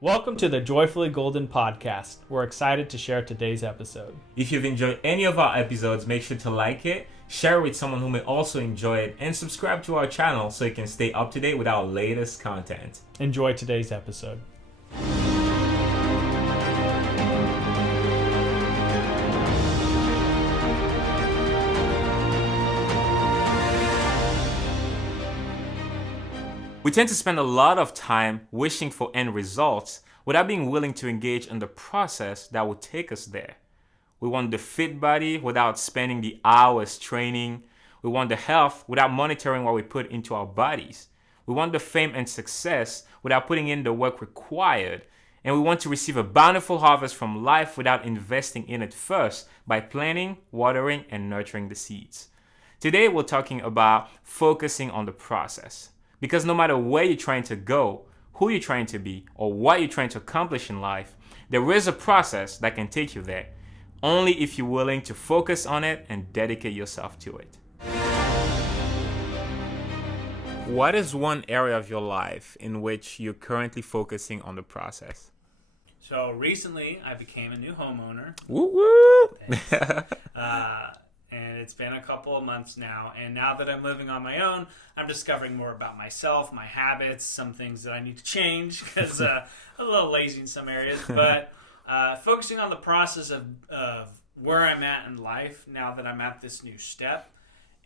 Welcome to the Joyfully Golden podcast. We're excited to share today's episode. If you've enjoyed any of our episodes, make sure to like it, share it with someone who may also enjoy it, and subscribe to our channel so you can stay up to date with our latest content. Enjoy today's episode. We tend to spend a lot of time wishing for end results without being willing to engage in the process that will take us there. We want the fit body without spending the hours training. We want the health without monitoring what we put into our bodies. We want the fame and success without putting in the work required. And we want to receive a bountiful harvest from life without investing in it first by planting, watering, and nurturing the seeds. Today we're talking about focusing on the process. Because no matter where you're trying to go, who you're trying to be, or what you're trying to accomplish in life, there is a process that can take you there, only if you're willing to focus on it and dedicate yourself to it. What is one area of your life in which you're currently focusing on the process? So recently, I became a new homeowner. Woo woo! And it's been a couple of months now. And now that I'm living on my own, I'm discovering more about myself, my habits, some things that I need to change because I'm a little lazy in some areas. But focusing on the process of where I'm at in life now that I'm at this new step.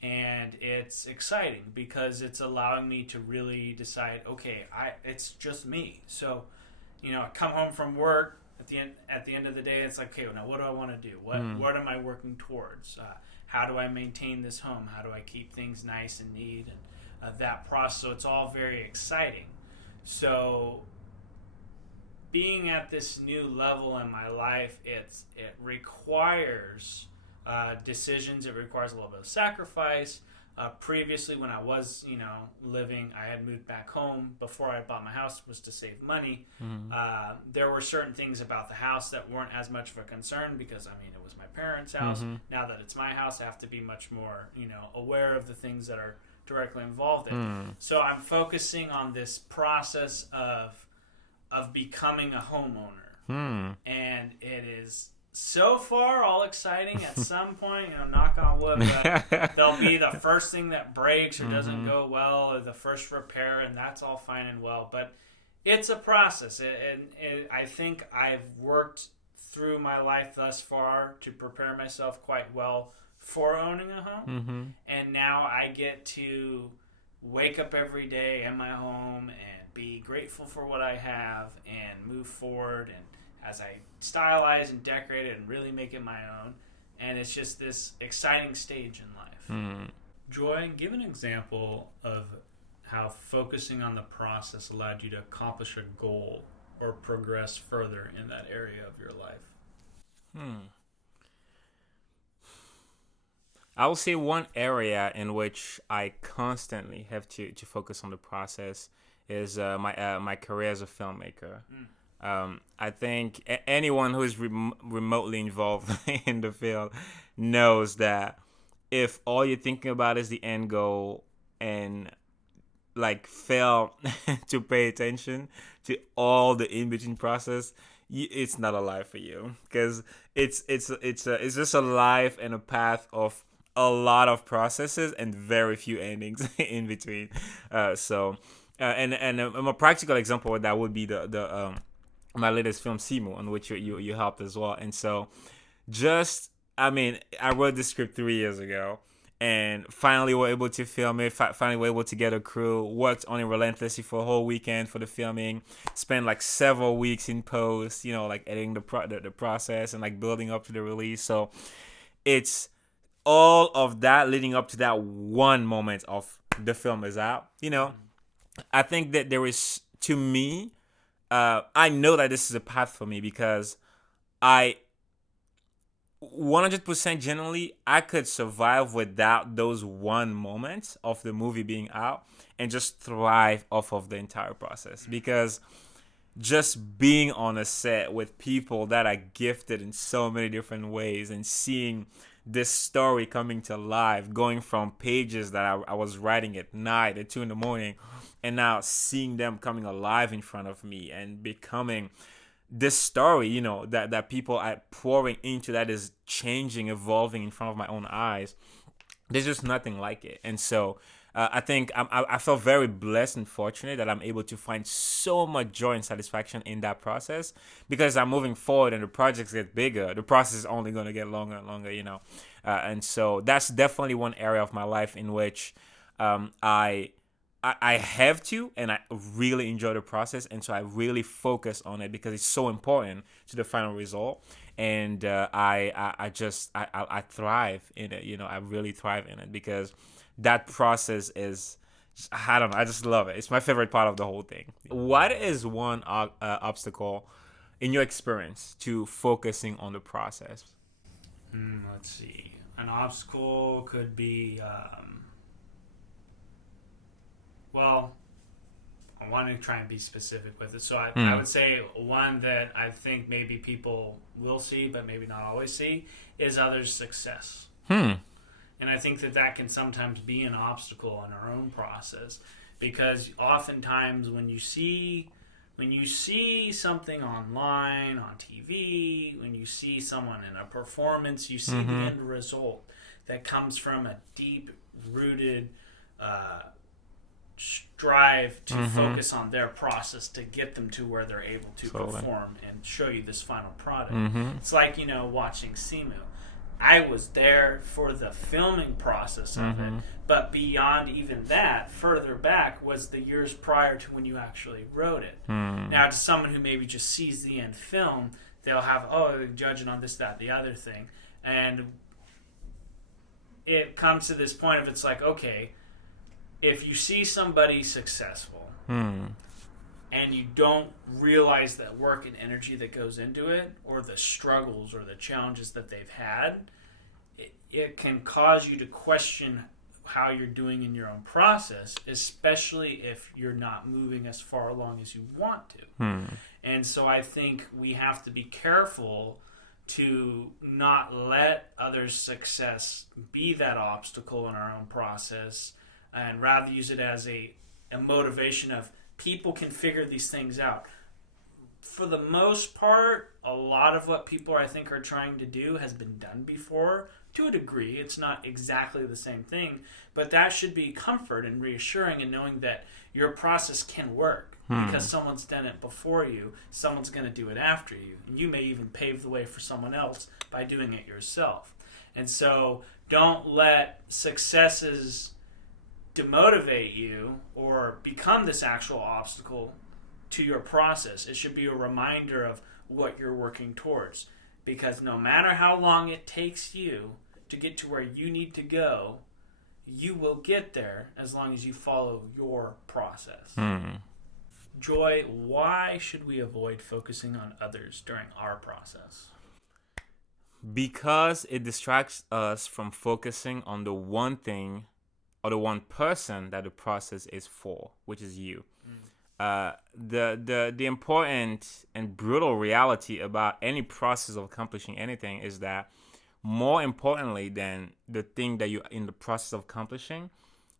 And it's exciting because it's allowing me to really decide, okay, it's just me. So, I come home from work. At the end of the day, it's like, okay, now what do I want to do? What am I working towards? How do I maintain this home? How do I keep things nice and neat? And that process, so it's all very exciting. So being at this new level in my life, it requires decisions. It requires a little bit of sacrifice. Previously, when I was, living, I had moved back home before I bought my house, was to save money. Mm-hmm. There were certain things about the house that weren't as much of a concern because, it was my parents' house. Mm-hmm. Now that it's my house, I have to be much more, aware of the things that are directly involved in. Mm. So I'm focusing on this process of becoming a homeowner. Mm. And it is so far all exciting. At some point, knock on wood, there'll be the first thing that breaks or doesn't go well, or the first repair, and that's all fine and well. But it's a process, and I think I've worked through my life thus far to prepare myself quite well for owning a home. Mm-hmm. And now I get to wake up every day in my home and be grateful for what I have and move forward and as I stylize and decorate it and really make it my own. And it's just this exciting stage in life. Mm. Joy, give an example of how focusing on the process allowed you to accomplish a goal or progress further in that area of your life. I will say one area in which I constantly have to focus on the process is my career as a filmmaker. I think anyone who is remotely involved in the field knows that if all you're thinking about is the end goal and fail to pay attention to all the in-between process, it's not a life for you, because it's just a life and a path of a lot of processes and very few endings in between. And a practical example of that would be the my latest film, Simu, on which you helped as well. And so I wrote the script 3 years ago and finally were able to film it, finally were able to get a crew, worked on it relentlessly for a whole weekend for the filming, spent several weeks in post, editing the process and building up to the release. So it's all of that leading up to that one moment of the film is out. I think that there is, to me, I know that this is a path for me because I 100% generally I could survive without those one moments of the movie being out and just thrive off of the entire process, because just being on a set with people that are gifted in so many different ways and seeing this story coming to life, going from pages that I was writing at night at 2 in the morning, and now seeing them coming alive in front of me and becoming this story, that people are pouring into, that is changing, evolving in front of my own eyes. There's just nothing like it. And so I think I felt very blessed and fortunate that I'm able to find so much joy and satisfaction in that process, because I'm moving forward and the projects get bigger. The process is only going to get longer and longer, and so that's definitely one area of my life in which I have to, and I really enjoy the process, and so I really focus on it because it's so important to the final result. And I thrive in it. I really thrive in it because that process is, I don't know, I just love it. It's my favorite part of the whole thing. What is one obstacle in your experience to focusing on the process? Let's see. An obstacle could be, well, I want to try and be specific with it. So I would say one that I think maybe people will see, but maybe not always see, is others' success. And I think that can sometimes be an obstacle in our own process, because oftentimes when you see something online, on TV, when you see someone in a performance, you see the end result that comes from a deep-rooted strive to focus on their process to get them to where they're able to perform and show you this final product. It's like, watching Simu. I was there for the filming process of it, but beyond even that, further back was the years prior to when you actually wrote it. Now, to someone who maybe just sees the end film, they'll have, they're judging on this, that, the other thing. And it comes to this point of, it's like, okay, if you see somebody successful and you don't realize the work and energy that goes into it, or the struggles or the challenges that they've had, it can cause you to question how you're doing in your own process, especially if you're not moving as far along as you want to. And so I think we have to be careful to not let others' success be that obstacle in our own process, and rather use it as a motivation of, people can figure these things out. For the most part, a lot of what people, I think, are trying to do has been done before. To a degree, it's not exactly the same thing, but that should be comfort and reassuring in knowing that your process can work because someone's done it before you, someone's going to do it after you, and you may even pave the way for someone else by doing it yourself. And so don't let successes demotivate you or become this actual obstacle to your process. It should be a reminder of what you're working towards, because no matter how long it takes you to get to where you need to go, you will get there as long as you follow your process. Joy, why should we avoid focusing on others during our process? Because it distracts us from focusing on the one thing or the one person that the process is for, which is you. The important and brutal reality about any process of accomplishing anything is that, more importantly than the thing that you're in the process of accomplishing,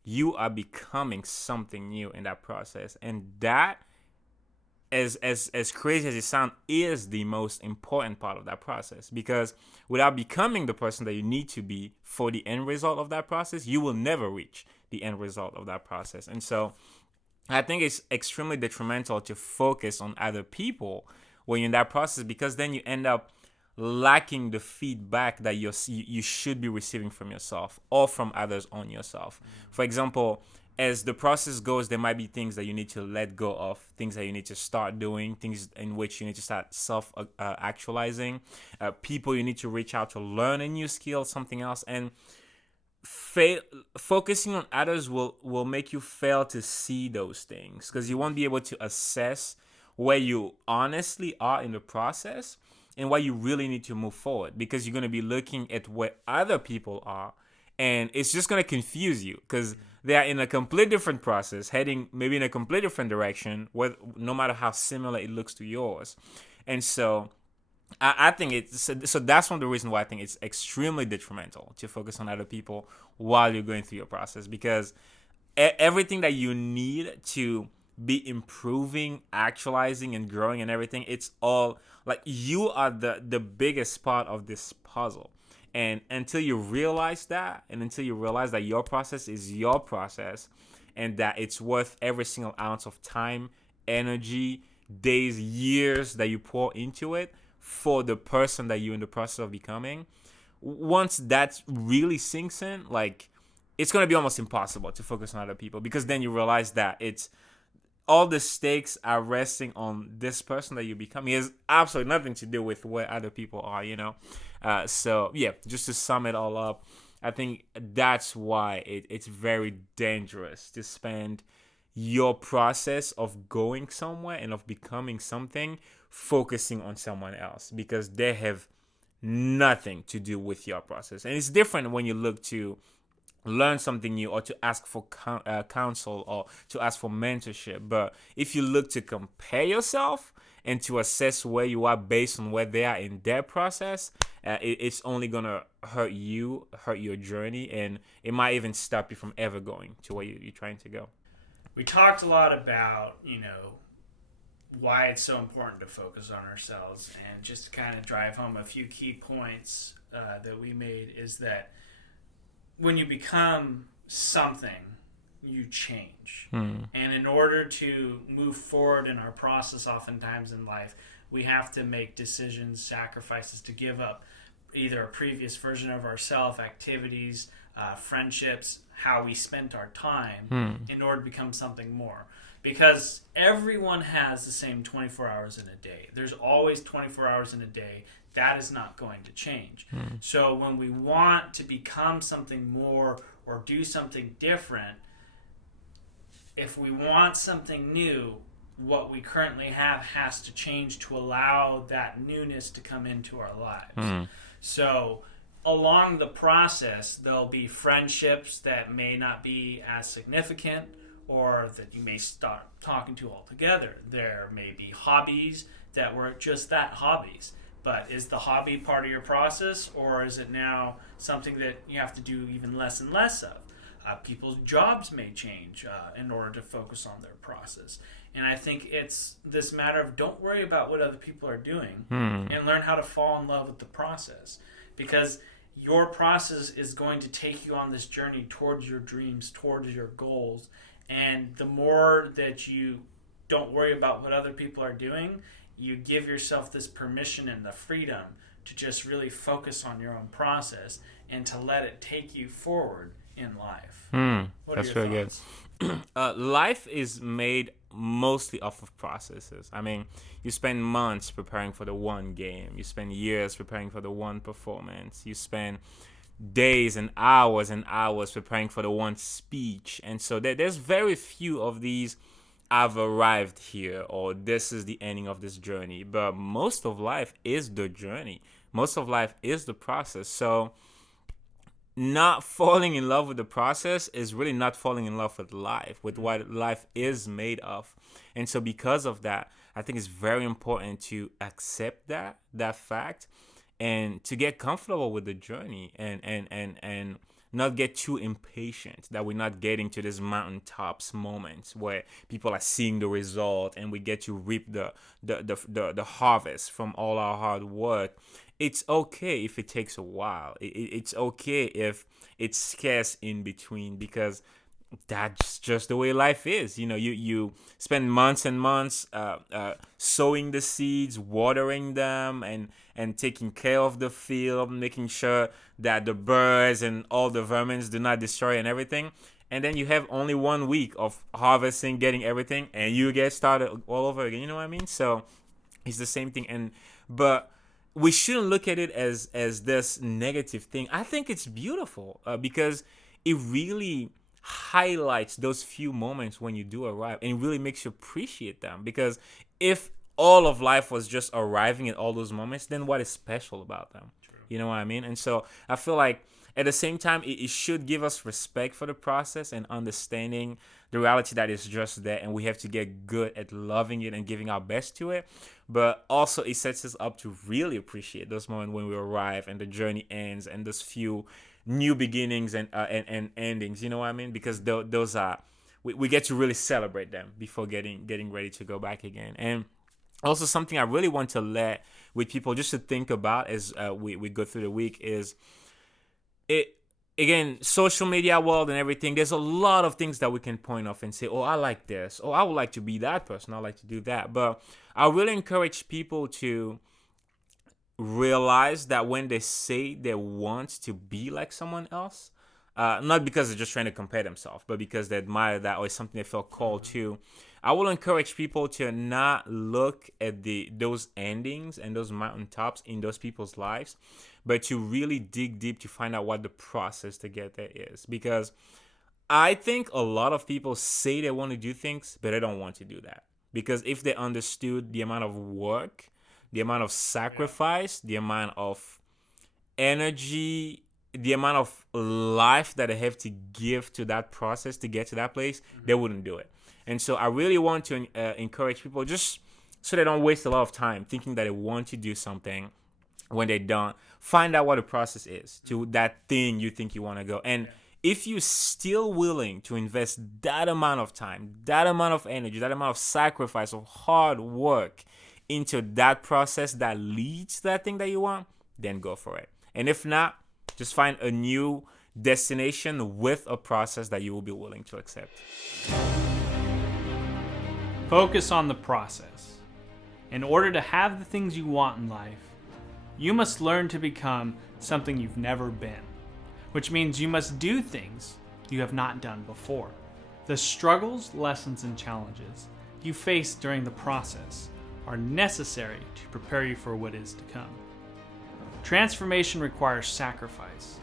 you are becoming something new in that process. And that, as crazy as it sounds, is the most important part of that process. Because without becoming the person that you need to be for the end result of that process, you will never reach the end result of that process. And so I think it's extremely detrimental to focus on other people when you're in that process, because then you end up lacking the feedback that you should be receiving from yourself or from others on yourself. For example, as the process goes, there might be things that you need to let go of, things that you need to start doing, things in which you need to start self-actualizing, people you need to reach out to learn a new skill, something else. And focusing on others will make you fail to see those things, because you won't be able to assess where you honestly are in the process and why you really need to move forward, because you're going to be looking at where other people are, and it's just going to confuse you because they are in a completely different process, heading maybe in a completely different direction, no matter how similar it looks to yours. And so I think it's so that's one of the reasons why I think it's extremely detrimental to focus on other people while you're going through your process, because everything that you need to be improving, actualizing, and growing and everything, it's all like you are the biggest part of this puzzle. And until you realize that, and until you realize that your process is your process, and that it's worth every single ounce of time, energy, days, years that you pour into it for the person that you're in the process of becoming, once that really sinks in, like, it's going to be almost impossible to focus on other people, because then you realize that it's all the stakes are resting on this person that you're becoming. It has absolutely nothing to do with where other people are, you know? So, yeah, just to sum it all up, I think that's why it's very dangerous to spend your process of going somewhere and of becoming something focusing on someone else, because they have nothing to do with your process. And it's different when you look to learn something new, or to ask for counsel, or to ask for mentorship. But if you look to compare yourself and to assess where you are based on where they are in their process, it's only gonna hurt you, hurt your journey, and it might even stop you from ever going to where you're trying to go. We talked a lot about, why it's so important to focus on ourselves, and just to kind of drive home a few key points that we made is that when you become something, you change. And in order to move forward in our process, oftentimes in life, we have to make decisions, sacrifices to give up either a previous version of ourselves, activities, friendships, how we spent our time in order to become something more. Because everyone has the same 24 hours in a day. There's always 24 hours in a day. That is not going to change. So when we want to become something more or do something different, if we want something new, what we currently have has to change to allow that newness to come into our lives. So along the process, there'll be friendships that may not be as significant, or that you may start talking to altogether. There may be hobbies that were just that, hobbies. But is the hobby part of your process, or is it now something that you have to do even less and less of? People's jobs may change in order to focus on their process. And I think it's this matter of don't worry about what other people are doing and learn how to fall in love with the process. Because your process is going to take you on this journey towards your dreams, towards your goals. And the more that you don't worry about what other people are doing, you give yourself this permission and the freedom to just really focus on your own process and to let it take you forward in life. That's really good. Life is made mostly off of processes. I mean, you spend months preparing for the one game. You spend years preparing for the one performance. You spend days and hours preparing for the one speech. And so there's very few of these I've arrived here, or this is the ending of this journey. But most of life is the journey. Most of life is the process. So not falling in love with the process is really not falling in love with life, with what life is made of. And so because of that, I think it's very important to accept that fact, and to get comfortable with the journey, and not get too impatient that we're not getting to this mountaintops moments where people are seeing the result and we get to reap the harvest from all our hard work. It's okay if it takes a while. It's okay if it's scarce in between, because that's just the way life is. You spend months and months sowing the seeds, watering them, and taking care of the field, making sure that the birds and all the vermins do not destroy and everything. And then you have only 1 week of harvesting, getting everything, and you get started all over again. You know what I mean? So it's the same thing. But we shouldn't look at it as this negative thing. I think it's beautiful because it really highlights those few moments when you do arrive, and really makes you appreciate them. Because if all of life was just arriving at all those moments, then what is special about them? True. You know what I mean? And so I feel like at the same time, it should give us respect for the process and understanding the reality that it's just there, and we have to get good at loving it and giving our best to it. But also, it sets us up to really appreciate those moments when we arrive and the journey ends, and those few new beginnings and endings. You know what I mean? Because those are we get to really celebrate them before getting ready to go back again. And also, something I really want to let with people just to think about as we go through the week is it. Again, social media world and everything, there's a lot of things that we can point off and say, oh, I like this. Oh, I would like to be that person. I like to do that. But I really encourage people to realize that when they say they want to be like someone else, not because they're just trying to compare themselves, but because they admire that or it's something they feel called to, I will encourage people to not look at those endings and those mountaintops in those people's lives, but to really dig deep to find out what the process to get there is. Because I think a lot of people say they want to do things, but they don't want to do that. Because if they understood the amount of work, the amount of sacrifice, the amount of energy, the amount of life that they have to give to that process to get to that place, they wouldn't do it. And so I really want to encourage people just so they don't waste a lot of time thinking that they want to do something when they don't. Find out what the process is to that thing you think you want to go. And if you're still willing to invest that amount of time, that amount of energy, that amount of sacrifice, of hard work into that process that leads to that thing that you want, then go for it. And if not, just find a new destination with a process that you will be willing to accept. Focus on the process. In order to have the things you want in life, you must learn to become something you've never been, which means you must do things you have not done before. The struggles, lessons, and challenges you face during the process are necessary to prepare you for what is to come. Transformation requires sacrifice.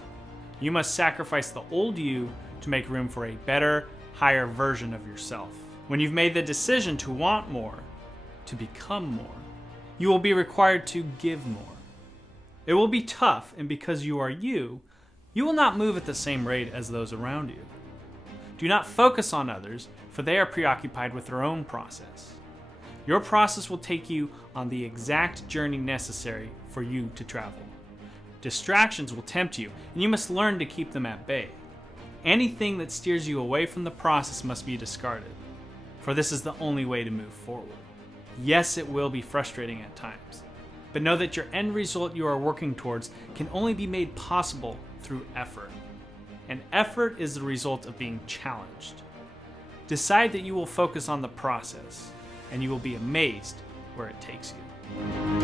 You must sacrifice the old you to make room for a better, higher version of yourself. When you've made the decision to want more, to become more, you will be required to give more. It will be tough, and because you are you will not move at the same rate as those around you. Do not focus on others, for they are preoccupied with their own process. Your process will take you on the exact journey necessary for you to travel. Distractions will tempt you, and you must learn to keep them at bay. Anything that steers you away from the process must be discarded, for this is the only way to move forward. Yes, it will be frustrating at times, but know that your end result you are working towards can only be made possible through effort. And effort is the result of being challenged. Decide that you will focus on the process, and you will be amazed where it takes you.